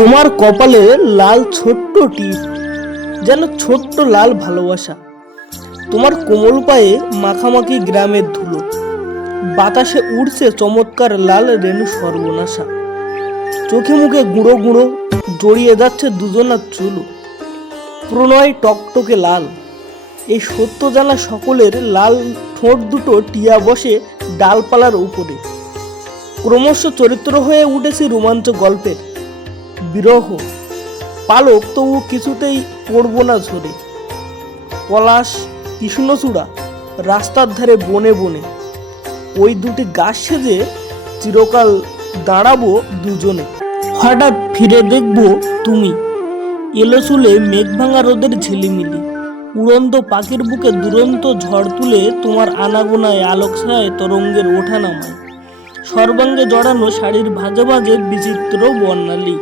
তোমার কপালে লাল ছোট্ট টিপ, যেন ছোট্ট লাল ভালোবাসা। তোমার কোমল পায়ে মাখামাখি গ্রামের ধুলো, বাতাসে উড়ছে চমৎকার লাল রেণু সর্বনাশা। চোখে মুখে গুঁড়ো গুঁড়ো জড়িয়ে যাচ্ছে দুজনার চুলো, প্রণয় টকটকে লাল। এই সত্য জানা সকলের, লাল ঠোঁট দুটো টিয়া বসে ডালপালার উপরে। ক্রমশ চরিত্র হয়ে উঠেছে রোমাঞ্চ গল্পের। বিরহ পালক তবু কিছুতেই পড়ব না ঝরে। পলাশ কৃষ্ণচূড়া রাস্তার ধারে বনে বনে, ওই দুটি গাছ সেজে চিরকাল দাঁড়াবো দুজনে। হঠাৎ ফিরে দেখবো তুমি এলো চুলে মেঘ ভাঙা রোদের ঝিলিমিলি, উড়ন্ত পাখির বুকে দুরন্ত ঝড় তুলে তোমার আনাগোনায় আলোক ছায় তরঙ্গের ওঠা নামায়, সর্বাঙ্গে জড়ানো শাড়ির ভাঁজে ভাঁজে বিচিত্র বর্ণালী।